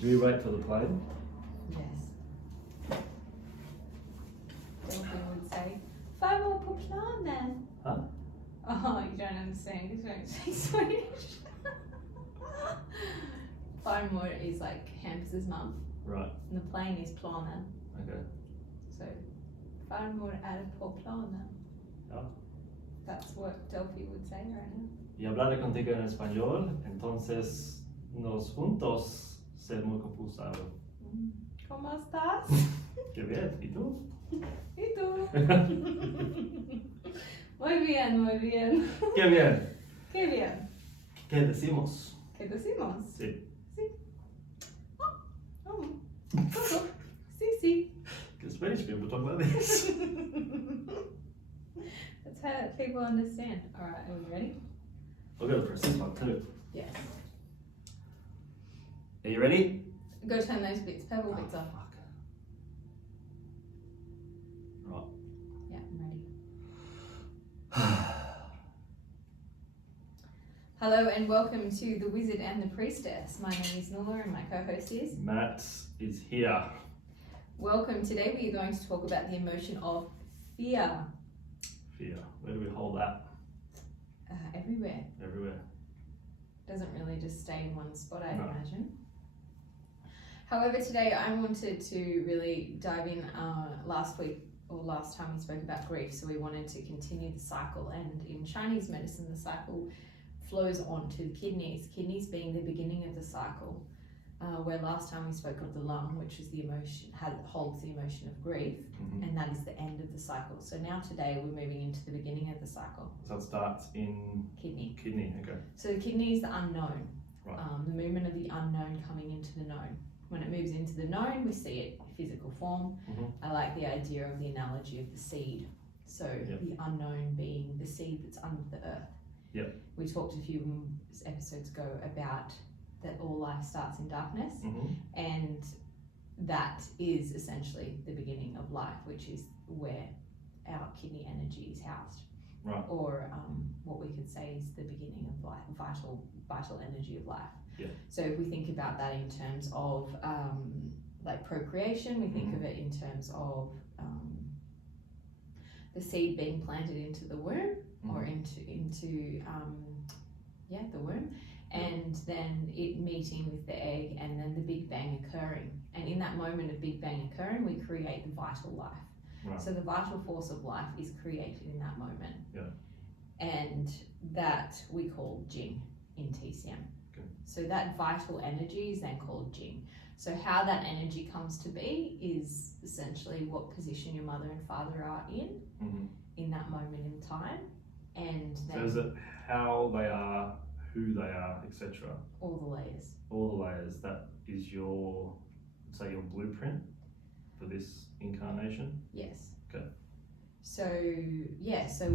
Should we wait for the plane? Yes. Delphi would say, 5 år på planen. Huh? Oh, you don't understand because you don't speak Swedish. 5 more is like Hampus's mum. Right. And the plane is planen. Okay. So, 5 more är på planen. Ja. That's what Delphi would say right now. Y hablaré contigo en español, entonces nos juntos ser muy compulsado. ¿Cómo estás? Qué bien, ¿y tú? ¿Y tú? Muy bien, muy bien. Qué bien. Qué bien. ¿Qué decimos? ¿Qué decimos? Sí. Sí. Oh. Todo. Sí, sí. Because Spanish people talk like this. That's how people understand. Alright, are we ready? I've got to press this one too. Yes. Are you ready? Go turn those bits, purple bits off. Fuck. Right. Yeah, I'm ready. Hello and welcome to The Wizard and the Priestess. My name is Nuala and my co-host is Matt is here. Welcome. Today we are going to talk about the emotion of fear. Fear. Where do we hold that? Everywhere. Everywhere. Doesn't really just stay in one spot, I No. imagine. However, today I wanted to really dive in last time we spoke about grief, so we wanted to continue the cycle, and in Chinese medicine the cycle flows on to the kidneys being the beginning of the cycle, where last time we spoke of the lung, which is the emotion, holds the emotion of grief, and that is the end of the cycle. So now today we're moving into the beginning of the cycle. So it starts in Kidney. okay. So the kidney is the unknown, Right. the movement of the unknown coming into the known. When it moves into the known, we see it in physical form. I like the idea of the analogy of the seed. So the unknown being the seed that's under the earth. Yep. We talked a few episodes ago about that all life starts in darkness, and that is essentially the beginning of life, which is where our kidney energy is housed. Right. Or what we could say is the beginning of life, vital energy of life. Yeah. So if we think about that in terms of like procreation, we think of it in terms of the seed being planted into the womb or into the womb, and then it meeting with the egg, and then the Big Bang occurring. And in that moment of Big Bang occurring, we create the vital life. Right. So the vital force of life is created in that moment. Yeah. And that we call Jing in TCM. Okay. So that vital energy is then called Jing. So how that energy comes to be is essentially what position your mother and father are in that moment in time. And then so is it how they are, who they are, etc.? all the layers. All the layers. That is your, say, your blueprint for this incarnation? Yes. Okay. So so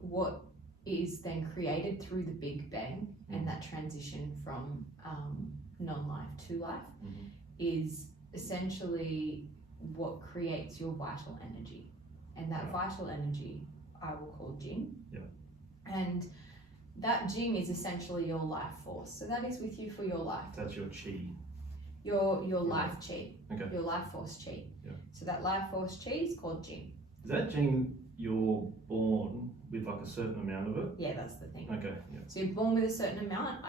what is then created through the Big Bang and that transition from non-life to life is essentially what creates your vital energy. And that vital energy I will call Jing. Yeah. And that Jing is essentially your life force. So that is with you for your life. That's your chi. Your life chi. Okay. Your life force chi. Yeah. So that life force chi is called Jing. Is that Jing you're born with like a certain amount of it? Yeah, that's the thing. Okay. Yeah. So you're born with a certain amount.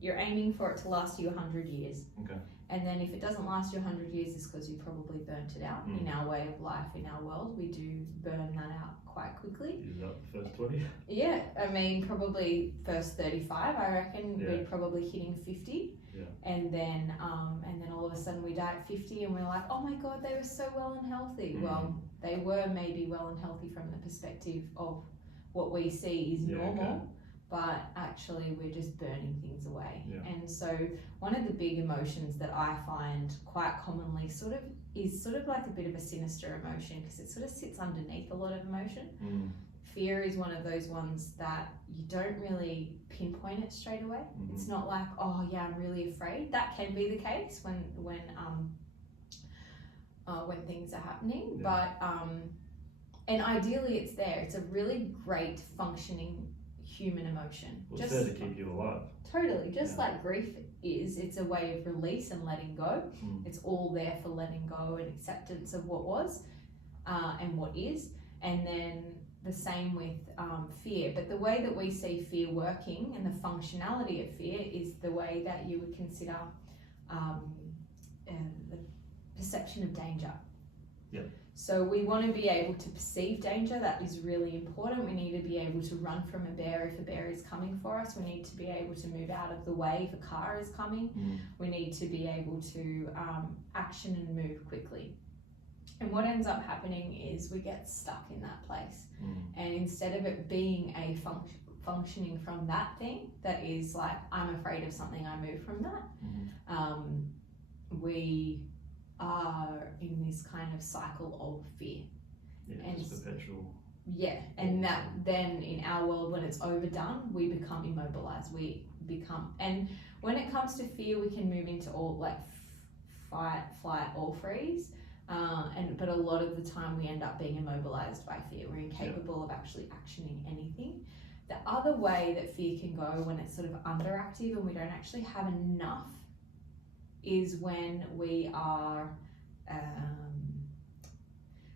You're aiming for it to last you 100 years. Okay. And then if it doesn't last you 100 years, it's because you probably burnt it out. In our way of life, in our world, we do burn that out quite quickly. Is that the first 20? Yeah, I mean, probably first 35, I reckon we're probably hitting 50. Yeah. And then all of a sudden we die at 50 and we're like, oh my God, they were so well and healthy. Well, they were maybe well and healthy from the perspective of what we see is normal. But actually we're just burning things away. Yeah. And so one of the big emotions that I find quite commonly is sort of like a bit of a sinister emotion, because it sort of sits underneath a lot of emotion. Fear is one of those ones that you don't really pinpoint it straight away. It's not like, oh yeah, I'm really afraid. That can be the case when things are happening, but and ideally it's there. It's a really great functioning human emotion. Well, it's there to keep you alive. Totally, just Yeah. like grief is, it's a way of release and letting go. Mm. It's all there for letting go and acceptance of what was and what is. And then the same with fear. But the way that we see fear working and the functionality of fear is the way that you would consider the perception of danger. Yeah. So we want to be able to perceive danger. That is really important. We need to be able to run from a bear if a bear is coming for us. We need to be able to move out of the way if a car is coming. Mm. We need to be able to action and move quickly. And what ends up happening is we get stuck in that place. Mm. And instead of it being a functioning from that thing that is like, I'm afraid of something, I move from that, we are in this kind of cycle of fear. Yeah, And it's perpetual. Yeah, and that then in our world, when it's overdone, we become immobilized. We become, and when it comes to fear, we can move into all like fight, flight, or freeze. But a lot of the time we end up being immobilized by fear. We're incapable of actually actioning anything. The other way that fear can go when it's sort of underactive and we don't actually have enough is when we are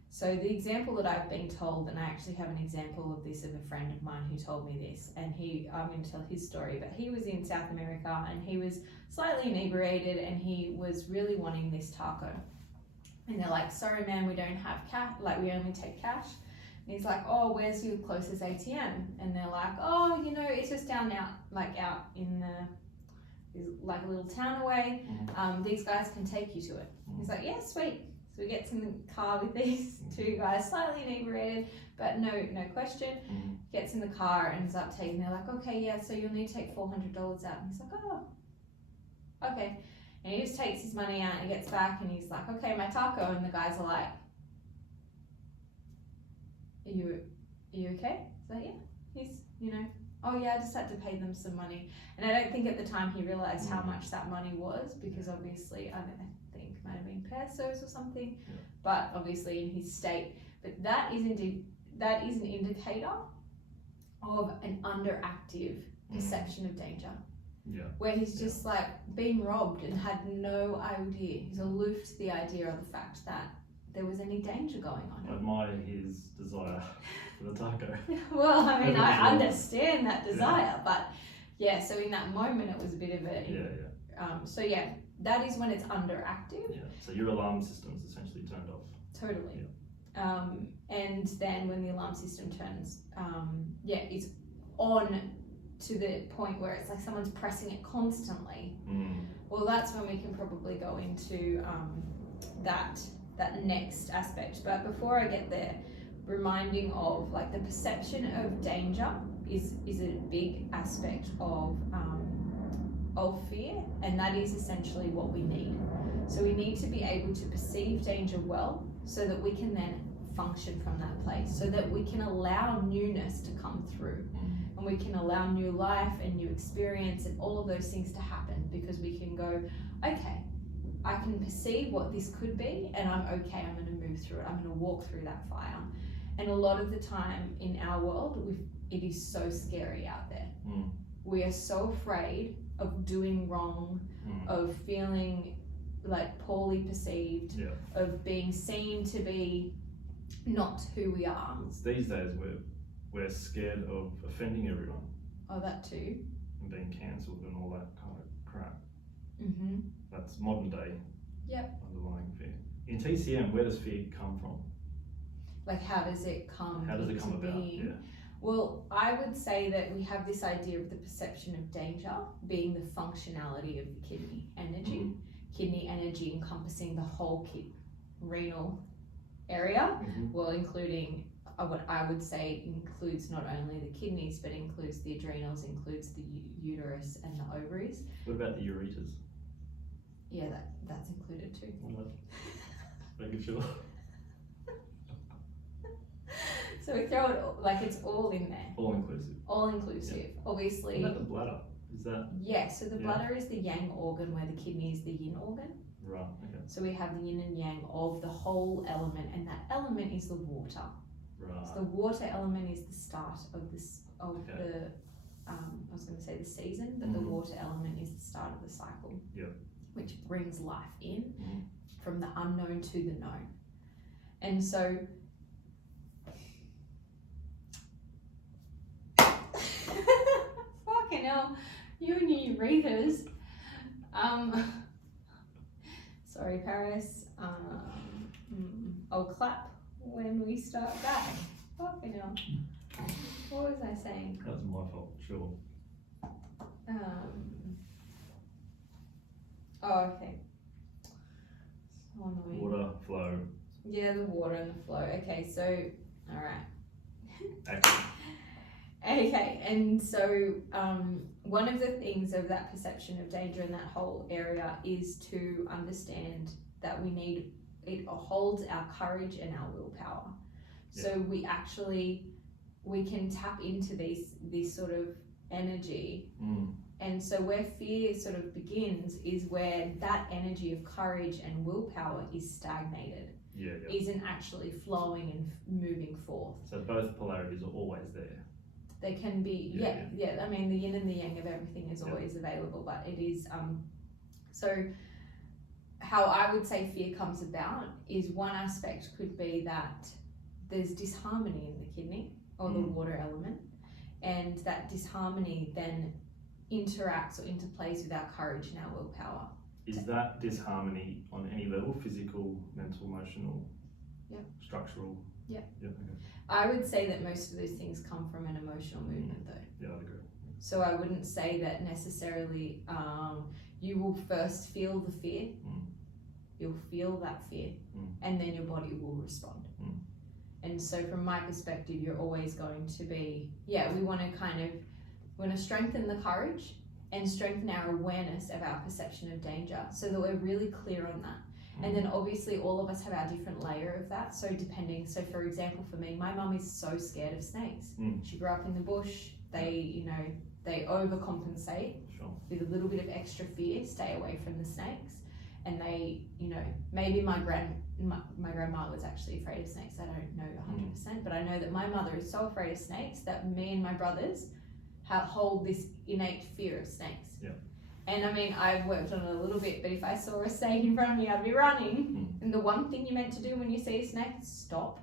so the example that I've been told, and I actually have an example of this of a friend of mine who told me this, and I'm going to tell his story, but he was in South America and he was slightly inebriated and he was really wanting this taco. And they're like, sorry man, we don't have cash, like we only take cash. And he's like, oh, where's your closest ATM? And they're like, oh, it's just out in like a little town away. These guys can take you to it. He's like, yeah, sweet. So he gets in the car with these two guys, slightly inebriated, but no question. Gets in the car and ends up taking, they're like, okay, yeah, so you'll need to take $400 out. And he's like, oh, okay. And he just takes his money out and he gets back and he's like, okay, my taco. And the guys are like, are you okay? So yeah, he's, oh yeah, I just had to pay them some money. And I don't think at the time he realized how much that money was, because obviously, I think might have been pesos or something, but obviously in his state. But that is an indicator of an underactive perception of danger. Yeah. Where he's just like been robbed and had no idea. He's aloof to the idea of the fact that there was any danger going on. I admire his desire for the taco. Well, I mean, I understand that desire, but so in that moment it was a bit of a that is when it's underactive. Yeah. So your alarm system's essentially turned off. Totally. And then when the alarm system turns, it's on to the point where it's like someone's pressing it constantly. Well, that's when we can probably go into that next aspect. But before I get there, reminding of like the perception of danger is a big aspect of fear, and that is essentially what we need. So we need to be able to perceive danger well, so that we can then function from that place, so that we can allow newness to come through, and we can allow new life and new experience and all of those things to happen, because we can go, okay, I can perceive what this could be, and I'm okay, I'm going to move through it, I'm going to walk through that fire. And a lot of the time in our world, it is so scary out there. We are so afraid of doing wrong, of feeling like poorly perceived, of being seen to be not who we are. These days we're scared of offending everyone. Oh, that too. And being cancelled and all that kind of crap. That's modern day underlying fear. In TCM, where does fear come from? Like, how does it come about? being? Yeah. Well, I would say that we have this idea of the perception of danger being the functionality of the kidney energy. Kidney energy encompassing the whole renal area, well, including what I would say includes not only the kidneys, but includes the adrenals, includes the uterus and the ovaries. What about the ureters? Yeah, that's included too. Making sure. So we throw it like it's all in there. All inclusive. All inclusive. Yeah. Obviously. What about the bladder? Is that? Yeah, so the bladder is the yang organ, where the kidney is the yin organ. Right, okay. So we have the yin and yang of the whole element, and that element is the water. Right. So the water element is the start of I was going to say the season, but the water element is the start of the cycle, which brings life in from the unknown to the known. And so fucking hell, you and your breathers. Sorry, Paris. I'll clap when we start back. Fucking hell. What was I saying? That's my fault, sure. Oh, okay. So annoying. Water, flow. Yeah, the water and the flow. Okay, so, alright. Action. Okay, and so one of the things of that perception of danger in that whole area is to understand that it holds our courage and our willpower. Yeah. So we can tap into this sort of energy. And so where fear sort of begins is where that energy of courage and willpower is stagnated. Isn't actually flowing and moving forth. So both polarities are always there. They can be, I mean, the yin and the yang of everything is always available, but it is, so how I would say fear comes about is one aspect could be that there's disharmony in the kidney or the water element, and that disharmony then interacts or interplays with our courage and our willpower. Is that disharmony on any level? Physical, mental, emotional, structural? Okay. I would say that most of those things come from an emotional movement though. Yeah, I'd agree. So I wouldn't say that necessarily you will first feel the fear, you'll feel that fear, and then your body will respond. And so from my perspective, you're always going to be, we want to strengthen the courage and strengthen our awareness of our perception of danger so that we're really clear on that. And then obviously all of us have our different layer of that. So for example, for me, my mum is so scared of snakes. She grew up in the bush. They overcompensate with a little bit of extra fear, stay away from the snakes. And they, maybe my grandma was actually afraid of snakes. I don't know 100%, but I know that my mother is so afraid of snakes that me and my brothers hold this innate fear of snakes. And I mean, I've worked on it a little bit, but if I saw a snake in front of me, I'd be running. And the one thing you're meant to do when you see a snake is stop.